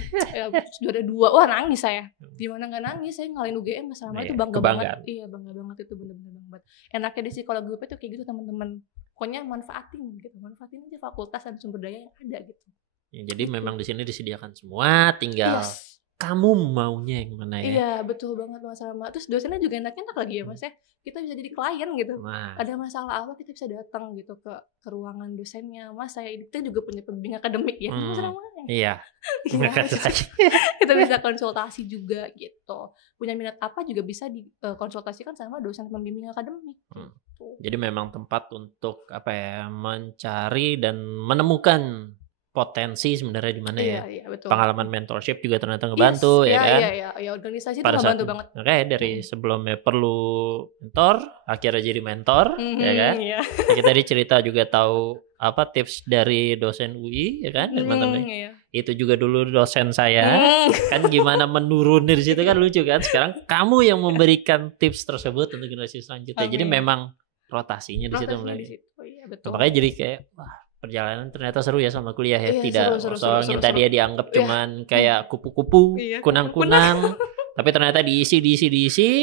juara 2, wah nangis saya. Gimana nggak nangis, saya ngalahin UGM Mas Rama, itu bangga banget. Iya bangga banget, itu bener-bener banget. Enaknya di psikologi UP itu kayak gitu teman-teman. Pokoknya manfaatin aja fakultas dan sumber daya yang ada gitu. Ya, jadi memang di sini disediakan semua, tinggal kamu maunya yang mana ya? Iya betul banget Mas Rama. Terus dosennya juga enak-enak lagi ya Mas ya. Kita bisa jadi klien gitu. Ada masalah apa kita bisa datang gitu ke ruangan dosennya. Mas saya itu juga punya pembimbing akademik ya Mas Rama. Iya. Kita bisa konsultasi juga gitu. Punya minat apa juga bisa dikonsultasikan sama dosen pembimbing akademik. Jadi memang tempat untuk mencari dan menemukan potensi sebenarnya di mana ya. Betul. Pengalaman mentorship juga ternyata ngebantu ya kan. Iya, organisasi itu ngebantu banget. Oke, dari sebelumnya perlu mentor, akhirnya jadi mentor, ya kan. Iya. Kita tadi cerita juga tahu tips dari dosen UI ya kan, iya. Itu juga dulu dosen saya. Kan gimana menurun dari situ kan lucu kan. Sekarang kamu yang memberikan tips tersebut untuk generasi selanjutnya. Jadi memang rotasinya di situ mulai. Iya, betul. Makanya jadi kayak perjalanan ternyata seru ya sama kuliah ya. Tidak soalnya tadi dia dianggap cuman kayak kupu-kupu, kunang-kunang. Tapi ternyata diisi,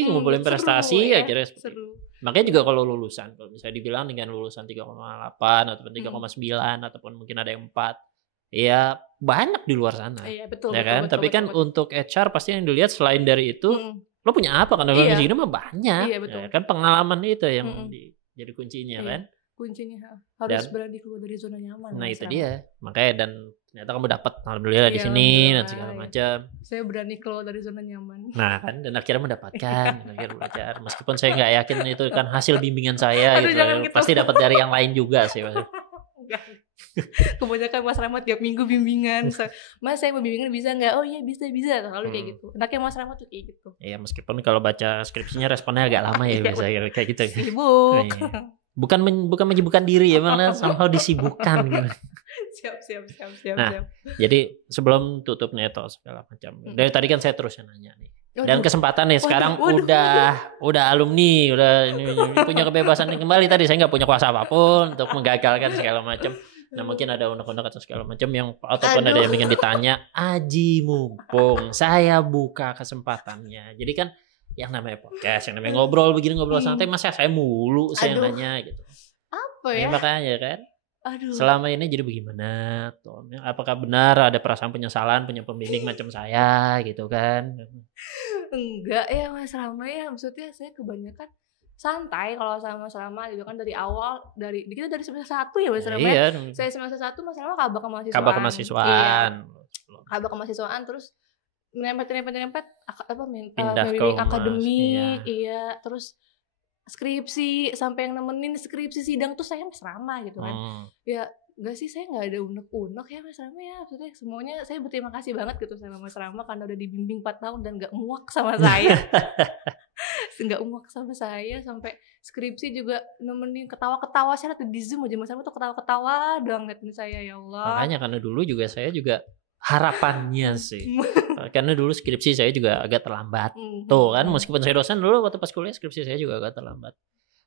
ngumpulin prestasi akhirnya seru. Makanya juga kalau lulusan, kalau misalnya dibilang dengan lulusan 3,8 ataupun 3,9 ataupun mungkin ada yang 4, ya banyak di luar sana. Iya, betul. Ya kan? Tapi kan untuk HR pasti yang dilihat selain dari itu, lo punya apa? Karena di sini mah banyak. Iya, betul. Ya kan pengalaman itu yang jadi kuncinya kan. kuncinya harus berani keluar dari zona nyaman. Nah itu dia, makanya dan ternyata kamu dapat alhamdulillah di sini dan segala macam. Saya berani keluar dari zona nyaman. Nah kan dan akhirnya mendapatkan, akhirnya belajar. Meskipun saya nggak yakin itu kan hasil bimbingan saya gitu, pasti dapat dari yang lain juga sih. Kebanyakan Mas Rahmat tiap minggu bimbingan. Mas saya mau bimbingan bisa nggak? Oh iya bisa selalu kayak gitu. Enaknya Mas Rahmat tuh kayak gitu. Iya meskipun kalau baca skripsinya responnya agak lama ya biasa kayak gitu. Sibuk. Bukan menyibukkan diri ya, malah somehow disibukkan gitu. Siap. Jadi sebelum tutup Neto segala macam. Dari tadi kan saya terus nanya nih. Dan kesempatan nih sekarang udah alumni, udah ini punya kebebasan kembali. Tadi saya nggak punya kuasa apapun untuk menggagalkan segala macam. Nah mungkin ada unek-unek atau segala macam yang ataupun ada yang ingin ditanya. Aji mumpung saya buka kesempatannya. Jadi kan yang namanya podcast, yang namanya ngobrol begini ngobrol santai, masa saya mulu saya nanya gitu. Apa ya? Makanya kan. Selama ini jadi bagaimana tuh? Apakah benar ada perasaan penyesalan punya pembimbing macam saya gitu kan? Enggak ya Mas Rama ya, maksudnya saya kebanyakan santai kalau sama Mas Rama gitu kan dari awal kita dari semester 1 ya Mas Rama. Iya. Saya semester 1 Mas Rama kabak kemahasiswaan. Kabak kemahasiswaan terus nyempet bimbing akademik, iya, terus skripsi sampai yang nemenin skripsi sidang tuh saya Mas Rama gitu kan. Ya enggak sih, saya enggak ada unek-unek ya Mas Rama ya. Maksudnya semuanya saya berterima kasih banget gitu sama Mas Rama karena udah dibimbing 4 tahun dan enggak muak sama saya. Enggak muak sama saya sampai skripsi juga nemenin ketawa-ketawa. Saya lihat di Zoom aja Mas Rama tuh ketawa-ketawa doang ngeliatin saya, ya Allah. Makanya karena dulu juga saya juga harapannya sih. Karena dulu skripsi saya juga agak terlambat. Tuh kan meskipun saya dosen dulu waktu pas kuliah skripsi saya juga agak terlambat.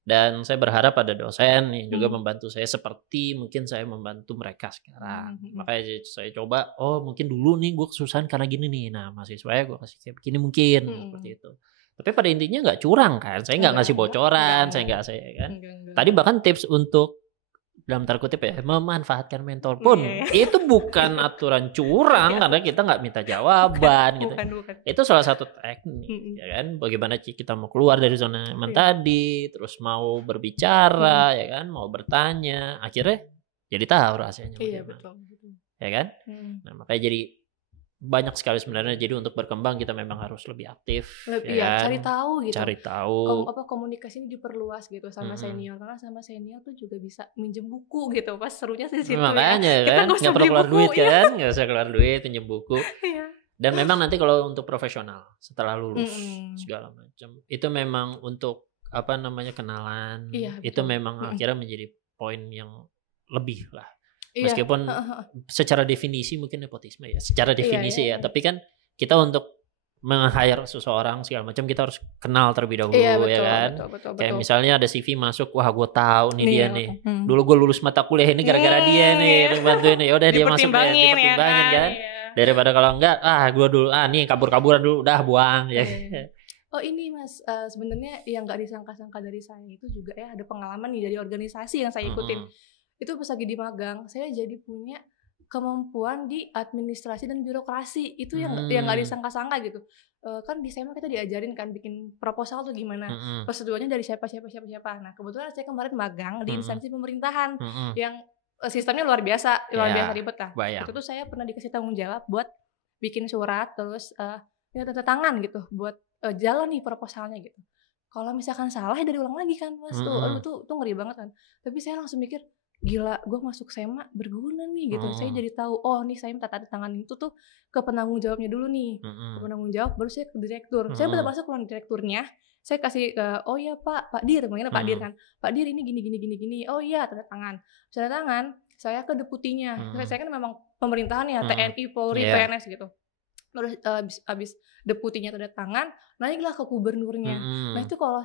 Dan saya berharap ada dosen yang juga membantu saya seperti mungkin saya membantu mereka sekarang. Makanya saya coba, mungkin dulu nih gue kesusahan karena gini nih. Nah mahasiswa ya gue kasih kayak begini mungkin seperti itu. Tapi pada intinya nggak curang kan. Saya nggak ngasih bocoran, saya kan. Tadi bahkan tips untuk dalam tanda kutip ya memanfaatkan mentor pun itu bukan aturan curang karena kita nggak minta jawaban gitu. Bukan. Itu salah satu teknik ya kan, bagaimana kita mau keluar dari zona nyaman tadi, terus mau berbicara ya kan, mau bertanya, akhirnya jadi tahu rahasianya bagaimana. Betul. Ya kan? Nah makanya jadi banyak sekali sebenarnya, jadi untuk berkembang kita memang harus lebih aktif ya kan? Cari tahu komunikasi ini diperluas gitu sama senior, karena sama senior tuh juga bisa minjem buku gitu, pas serunya sih situ. Makanya ya. Kan nggak perlu keluar duit kan, nggak usah keluar duit pinjem buku. Dan memang nanti kalau untuk profesional setelah lulus segala macam itu memang untuk kenalan itu memang akhirnya menjadi poin yang lebih lah. Meskipun secara definisi mungkin nepotisme ya, secara definisi ya. Tapi kan kita untuk meng-hire seseorang segala macam kita harus kenal terlebih dahulu ya kan. Betul. Kayak misalnya ada CV masuk, wah gue tahu nih dia nih. Dulu gue lulus mata kuliah ini gara-gara dia nih, bantuin nih. Ya udah dia masuk ya, dipertimbangin kan. Daripada kalau enggak, gue dulu nih kabur-kaburan dulu udah buang ya. Oh ini Mas, sebenarnya yang nggak disangka-sangka dari saya itu juga ya ada pengalaman nih dari organisasi yang saya ikutin. Itu pas lagi di magang, saya jadi punya kemampuan di administrasi dan birokrasi. Itu yang nggak disangka-sangka gitu. Kan di SMA kita diajarin kan bikin proposal tuh gimana, prosedurnya dari siapa. Nah kebetulan saya kemarin magang di instansi pemerintahan yang sistemnya luar biasa ribet lah. Itu tuh saya pernah dikasih tanggung jawab buat bikin surat terus tanda tangan gitu buat jalan nih proposalnya gitu. Kalau misalkan salah ya dari ulang lagi kan Mas tuh ngeri banget kan. Tapi saya langsung mikir, gila, gue masuk SEMA berguna nih gitu. Saya jadi tahu, nih saya minta tanda tangan itu tuh ke penanggung jawabnya dulu nih. Ke penanggung jawab baru saya ke direktur. Saya benar masuk ke direkturnya, saya kasih oh iya Pak Dir, manggilnya Pak Dir kan. Pak Dir ini gini. Oh iya, tanda tangan. Tanda tangan, saya ke deputinya. Saya kan memang pemerintahan ya, TNI, Polri, PNS gitu. Terus abis deputinya tanda tangan, naiklah ke gubernurnya. Nah itu kalau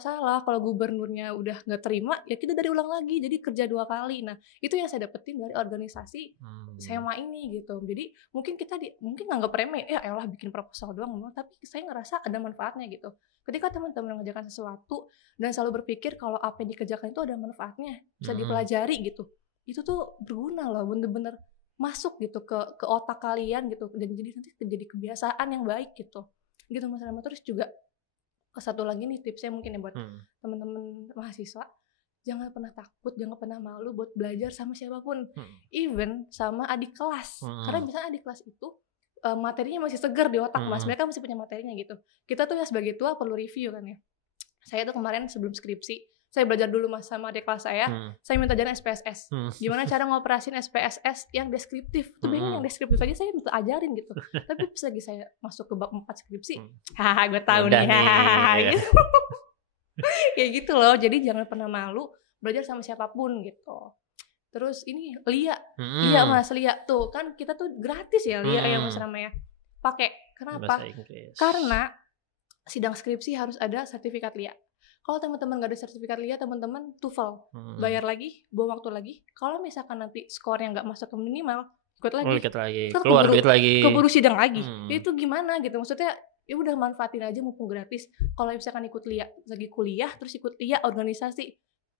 gubernurnya udah nggak terima, ya kita dari ulang lagi, jadi kerja 2 kali. Nah itu yang saya dapetin dari organisasi SEMA ini gitu. Jadi mungkin kita mungkin nganggap remeh, ya elah bikin proposal doang, tapi saya ngerasa ada manfaatnya gitu. Ketika teman-teman mengerjakan sesuatu dan selalu berpikir kalau apa yang dikerjakan itu ada manfaatnya, bisa dipelajari gitu, itu tuh berguna loh, bener-bener masuk gitu ke otak kalian gitu, dan jadi nanti jadi kebiasaan yang baik gitu Mas Rama. Terus juga satu lagi nih tipsnya mungkin ya buat teman-teman mahasiswa, jangan pernah takut, jangan pernah malu buat belajar sama siapapun, even sama adik kelas. Karena misalnya adik kelas itu materinya masih segar di otak Mas, mereka masih punya materinya gitu. Kita tuh ya sebagai tua perlu review kan ya. Saya tuh kemarin sebelum skripsi, saya belajar dulu Mas sama adik kelas saya minta ajarin SPSS. Gimana cara ngoperasin SPSS yang deskriptif. Tuh bingung yang deskriptif aja saya minta ajarin gitu. Tapi pas lagi saya masuk ke bab 4 skripsi, haha gue tahu nih, gitu. Kayak gitu loh. Jadi jangan pernah malu belajar sama siapapun gitu. Terus ini Lia Mas, Lia tuh kan kita tuh gratis ya Lia yang Mas Rama ya. Pakai. Kenapa? Karena sidang skripsi harus ada sertifikat Lia. Kalau teman-teman nggak ada sertifikat Lia, teman-teman TOEFL, bayar lagi, buang waktu lagi. Kalau misalkan nanti skornya nggak masuk ke minimal, ikut lagi, keluar duit lagi, keburu sidang lagi. Itu gimana gitu? Maksudnya ya udah manfaatin aja mumpung gratis. Kalau misalkan ikut Lia lagi kuliah, terus ikut Lia organisasi,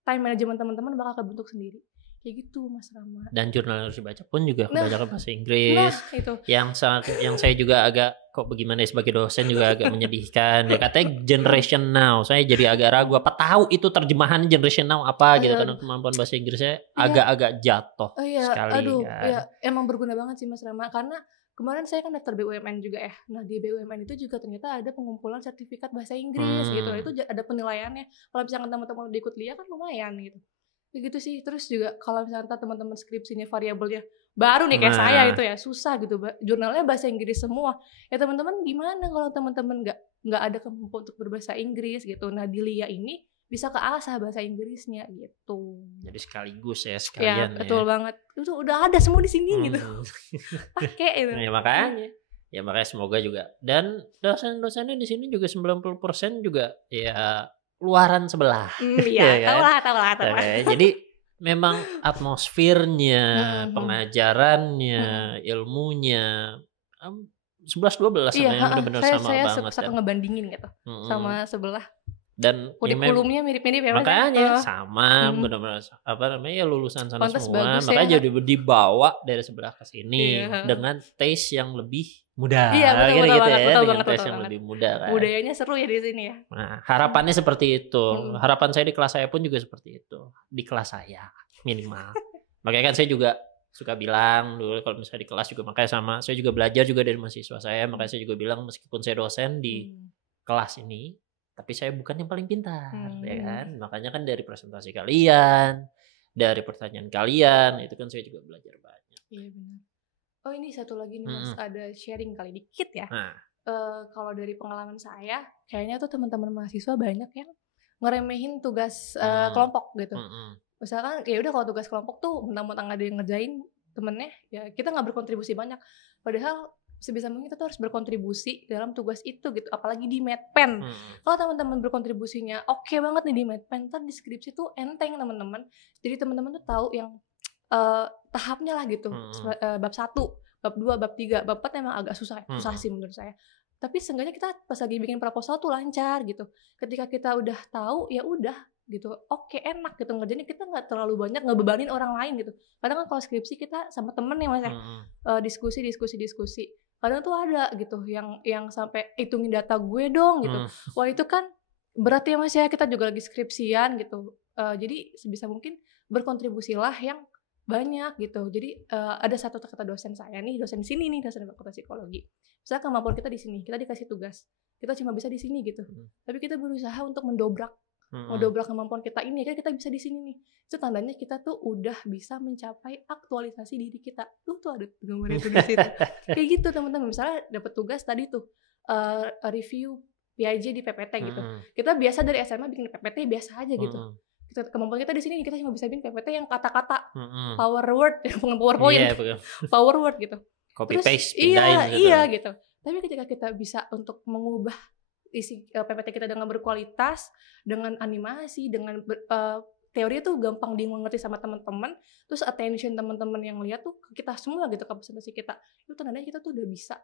time management teman-teman bakal kebentuk sendiri. Kayak gitu Mas Rama. Dan jurnal yang harus dibaca pun juga kebanyakan bahasa Inggris. Itu. Yang saya juga agak kok bagaimana ya, sebagai dosen juga agak menyedihkan. Ya katanya generation now. Saya jadi agak ragu apa tahu itu terjemahan generation now apa gitu, karena kemampuan bahasa Inggrisnya agak-agak jatuh sekali. Aduh, kan. ya emang berguna banget sih Mas Rama, karena kemarin saya kan daftar BUMN juga ya. Nah di BUMN itu juga ternyata ada pengumpulan sertifikat bahasa Inggris gitu. Itu ada penilaiannya. Kalau misalkan teman-teman udah ikut Lia kan lumayan gitu. Begitu sih. Terus juga kalau misalnya teman-teman skripsinya variabelnya baru nih kayak saya itu ya susah gitu, jurnalnya bahasa Inggris semua ya teman-teman. Gimana kalau teman-teman nggak ada kemampuan untuk berbahasa Inggris gitu. Nah di Lia ini bisa keasah bahasa Inggrisnya gitu. Jadi sekaligus ya sekalian. Ya betul banget. Itu udah ada semua di sini gitu. Pakai itu. Ya makanya semoga juga. Dan dosen-dosennya di sini juga 90% juga ya luaran sebelah. Iya, tahu lah. Jadi memang atmosfernya, pengajarannya, ilmunya 11-12 sebenarnya benar-benar sama banget. Saya suka ngebandingin gitu sama sebelah. Dan kurikulumnya mirip-mirip ya Mas. Makanya sama benar-benar ya lulusan sana Pantes semua. bagus, makanya ya. jadi dibawa dari sebelah ke sini dengan taste yang lebih mudah. Iya, betul dengan banget, taste yang lebih mudah kan. Budayanya seru ya di sini ya. Nah, harapannya seperti itu. Harapan saya di kelas saya pun juga seperti itu. Di kelas saya minimal. Makanya kan saya juga suka bilang dulu kalau misalnya di kelas juga, makanya sama saya juga belajar juga dari mahasiswa saya. Makanya saya juga bilang meskipun saya dosen di kelas ini, tapi saya bukan yang paling pintar, ya kan? Makanya kan dari presentasi kalian, dari pertanyaan kalian, itu kan saya juga belajar banyak. Iya benar. Oh ini satu lagi nih Mas, ada sharing kali dikit ya. Kalau dari pengalaman saya, kayaknya tuh teman-teman mahasiswa banyak yang ngeremehin tugas kelompok gitu. Misalkan ya udah kalau tugas kelompok tuh mentang-mentang ada yang ngerjain temennya, ya kita nggak berkontribusi banyak. Padahal sebisa mungkin kita tuh harus berkontribusi dalam tugas itu gitu, apalagi di Medpen. Kalau teman-teman berkontribusinya oke banget nih di Medpen, ntar di skripsi tuh enteng teman-teman. Jadi teman-teman tuh tahu yang tahapnya lah gitu. Bab 1, bab 2, bab 3, bab 4 emang agak susah sih menurut saya. Tapi seenggaknya kita pas lagi bikin proposal tuh lancar gitu. Ketika kita udah tahu ya udah gitu, oke enak gitu ngerjainnya, kita nggak terlalu banyak ngebebanin orang lain gitu. Kadang kan kalau skripsi kita sama temen ya Mas ya, diskusi. Kadang tuh ada gitu yang sampai hitungin data gue dong gitu. Wah itu kan berarti ya Mas ya, kita juga lagi skripsian gitu. Jadi sebisa mungkin berkontribusilah yang banyak gitu. Jadi ada satu kata dosen saya nih, dosen sini nih, dosen fakultas psikologi. Misalnya kemampuan kita di sini, kita dikasih tugas, kita cuma bisa di sini gitu. Tapi kita berusaha untuk mendobrak kemampuan kita ini, kan kita bisa di sini nih. Itu tandanya kita tuh udah bisa mencapai aktualisasi diri kita. Tuh ada gambarnya tuh di situ. Kayak gitu teman-teman. Misalnya dapat tugas tadi tuh review PIJ di PPT gitu. Kita biasa dari SMA bikin PPT biasa aja gitu. Kemampuan kita di sini kita cuma bisa bikin PPT yang kata-kata, power word, bukan PowerPoint, power word gitu. Copy paste, pindahin gitu. Iya gitu. Tapi ketika kita bisa untuk mengubah isi PPT kita dengan berkualitas, dengan animasi, dengan teori itu gampang dimengerti sama teman-teman, terus attention teman-teman yang lihat tuh kita semua gitu, ke presentasi kita, itu tandanya kita tuh udah bisa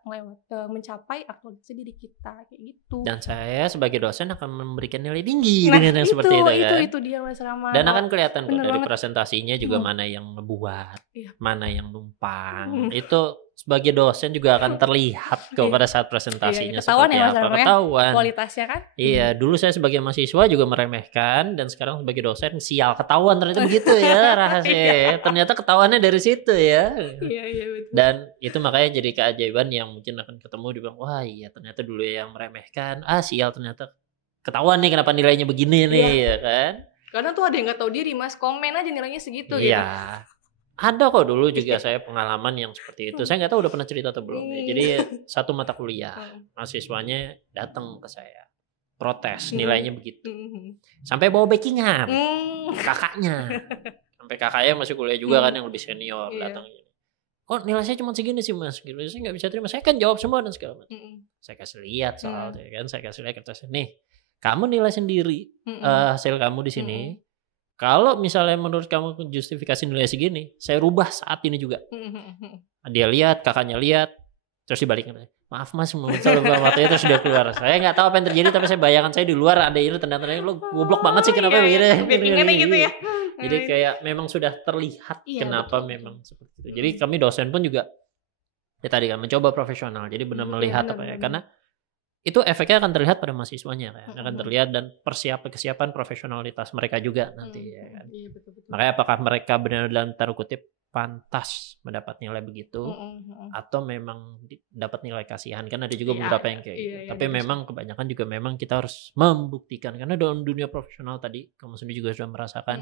mencapai aktualisasi diri kita kayak gitu. Dan saya sebagai dosen akan memberikan nilai tinggi dengan yang seperti itu kan. Itu dia Mas Rama. Dan akan kelihatan kok dari presentasinya juga mana yang ngebuat, mana yang numpang. Itu sebagai dosen juga akan terlihat kok pada saat presentasinya ketahuan seperti ya, apa. Ketahuan kualitasnya kan. Iya, dulu saya sebagai mahasiswa juga meremehkan, dan sekarang sebagai dosen sial ketahuan ternyata begitu ya rahasia. Ternyata ketahuannya dari situ ya. Iya betul. Dan itu makanya jadi keajaiban yang mungkin akan ketemu dibilang, wah iya ternyata dulu yang meremehkan, sial ternyata ketahuan nih kenapa nilainya begini nih ya kan. Karena tuh ada yang nggak tahu diri Mas, komen aja nilainya segitu gitu. Iya. Ada kok dulu juga saya pengalaman yang seperti itu. Saya nggak tahu udah pernah cerita atau belum ya. Jadi satu mata kuliah, mahasiswanya datang ke saya, protes nilainya begitu. Sampai bawa backingan, kakaknya. Sampai kakaknya masih kuliah juga kan yang lebih senior datang. Kok nilai saya cuma segini sih Mas? Gitu. Saya nggak bisa terima. Saya kan jawab semua dan segala macam. Saya kasih lihat soalnya kan, saya kasih lihat kertasnya. Nih, kamu nilai sendiri hasil kamu di sini. Kalau misalnya menurut kamu justifikasi nilai segini, saya rubah saat ini juga. Dia lihat, kakaknya lihat, terus dibalikin. Maaf Mas, waktu itu sudah keluar. Saya nggak tahu apa yang terjadi, tapi saya bayangkan saya di luar ada ini tanda-tandanya, lo goblok banget sih kenapa begini. Gitu ya. Jadi kayak memang sudah terlihat kenapa memang seperti itu. Jadi kami dosen pun juga ya tadi kan mencoba profesional. Jadi benar melihat apa ya, karena itu efeknya akan terlihat pada mahasiswanya kan. Akan terlihat dan kesiapan profesionalitas mereka juga nanti ya kan. Betul. Makanya apakah mereka benar dalam tanda kutip pantas mendapat nilai begitu atau memang dapat nilai kasihan, kan ada juga beberapa yang kayak gitu. Tapi memang kebanyakan juga memang kita harus membuktikan, karena dalam dunia profesional tadi kamu sendiri juga sudah merasakan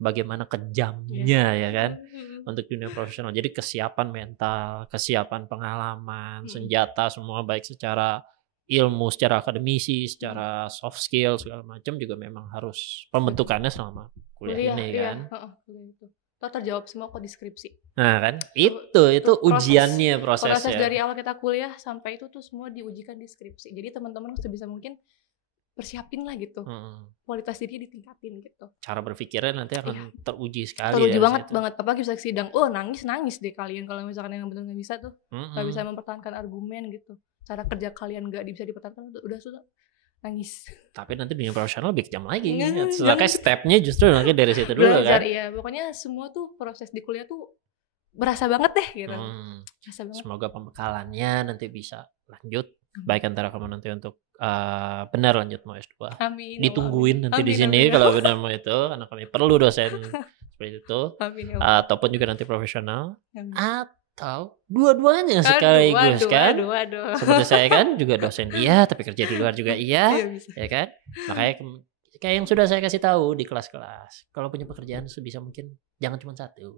bagaimana kejamnya ya kan untuk dunia profesional. Jadi kesiapan mental, kesiapan pengalaman, senjata semua baik secara ilmu, secara akademisi, secara soft skill segala macam juga memang harus pembentukannya selama kuliah ini kan. Itu terjawab semua kok di skripsi. Nah kan, itu ujiannya prosesnya. Proses dari awal kita kuliah sampai itu tuh semua diujikan di skripsi. Jadi teman-teman sebisa mungkin persiapin lah gitu. Kualitas diri ditingkatin gitu. Cara berpikirnya nanti akan teruji sekali. Teruji banget. Apalagi bisa sidang. Nangis deh kalian kalau misalkan yang benar nggak bisa tuh. Nggak bisa mempertahankan argumen gitu. Cara kerja kalian nggak bisa dipertahankan, udah susah nangis. Tapi nanti dunia profesional lebih kejam lagi. Soalnya stepnya justru nanti dari situ dulu belajar, kan. Iya, pokoknya semua tuh proses di kuliah tuh berasa banget deh gitu. Berasa banget. Semoga pembekalannya nanti bisa lanjut. Baik antara kamu nanti untuk benar lanjut mau S2. Amin. Ditungguin nanti di sini kalau benar mau itu, karena kami perlu dosen seperti itu. Ataupun juga nanti profesional. Atau dua-duanya sekaligus kan. Seperti saya kan juga dosen tapi kerja di luar juga ya kan. Makanya kayak yang sudah saya kasih tahu di kelas-kelas, kalau punya pekerjaan sebisa mungkin jangan cuma satu.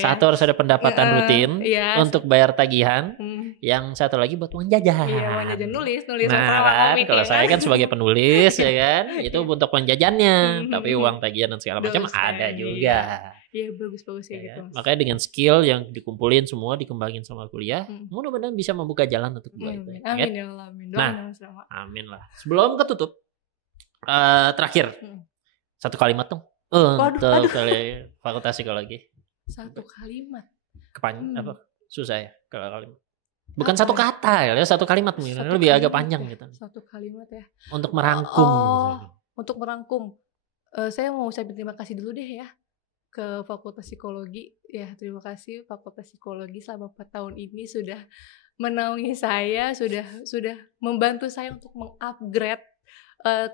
Satu harus ada pendapatan rutin untuk bayar tagihan. Yang satu lagi buat uang jajan. Uang jajan nulis nah kan, kalau saya kan sebagai penulis ya kan, itu untuk uang jajannya. Tapi uang tagihan dan segala macam ada juga. Iya, bagus ya gitu. Makanya dengan skill yang dikumpulin semua, dikembangin sama kuliah, mudah-mudahan bisa membuka jalan untuk dua itu. Amin ya Allah, amin. Amin lah. Sebelum ketutup, terakhir satu kalimat dong untuk Fakultas Psikologi. Satu kalimat. Apa? Susah ya kalau kalimat. Bukan satu kata ya, satu kalimat mungkin lebih agak panjang gitu. Satu kalimat ya. Untuk merangkum. Untuk merangkum. Saya mau ucapin terima kasih dulu deh ya ke Fakultas Psikologi. Ya, terima kasih Fakultas Psikologi selama 4 tahun ini sudah menaungi saya, sudah membantu saya untuk mengupgrade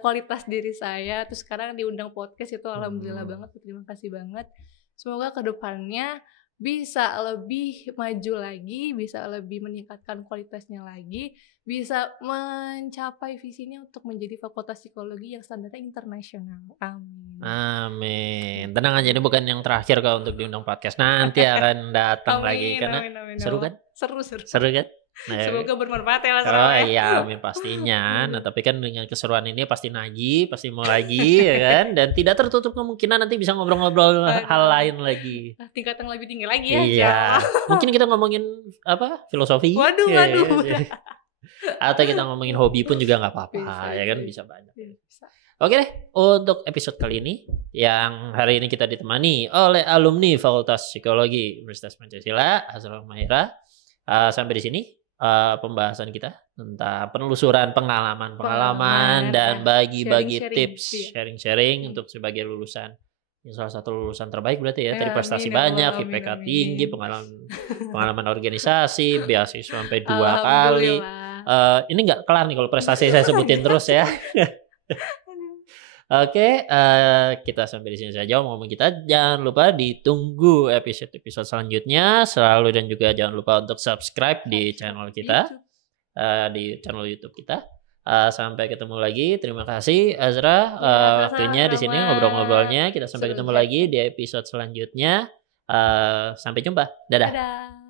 kualitas diri saya. Terus sekarang diundang podcast itu alhamdulillah banget, terima kasih banget. Semoga kedepannya bisa lebih maju lagi, bisa lebih meningkatkan kualitasnya lagi, bisa mencapai visinya untuk menjadi Fakultas Psikologi yang standarnya internasional. Amin. Amin. Tenang aja, ini bukan yang terakhir kalau untuk diundang podcast. Nanti akan datang lagi karena seru kan? Seru kan? Nah, semoga bermanfaat ya Mas. Iya, amin pastinya. Nah, tapi kan dengan keseruan ini pasti nagih, pasti mau lagi ya kan, dan tidak tertutup kemungkinan nanti bisa ngobrol-ngobrol hal lain lagi. Tingkatan lebih tinggi lagi ya. Iya. Mungkin kita ngomongin filosofi. Waduh. Atau kita ngomongin hobi pun juga nggak apa-apa, ya kan bisa banyak. Oke deh, untuk episode kali ini yang hari ini kita ditemani oleh alumni Fakultas Psikologi Universitas Pancasila, Hasrul Mahira. Sampai di sini pembahasan kita tentang penelusuran pengalaman dan bagi-bagi tips, sharing untuk sebagai lulusan. Ini salah satu lulusan terbaik berarti ya, tadi prestasi banyak, IPK tinggi, pengalaman pengalaman organisasi, beasiswa sampai 2 kali. Ini nggak kelar nih kalau prestasi saya sebutin terus ya. Oke, kita sampai di sini saja ngomong kita. Jangan lupa ditunggu episode-episode selanjutnya. Selalu dan juga jangan lupa untuk subscribe di channel kita, di channel YouTube kita. Sampai ketemu lagi. Terima kasih Azra waktunya di sini ngobrol-ngobrolnya. Kita sampai ketemu lagi di episode selanjutnya. Sampai jumpa. Dadah.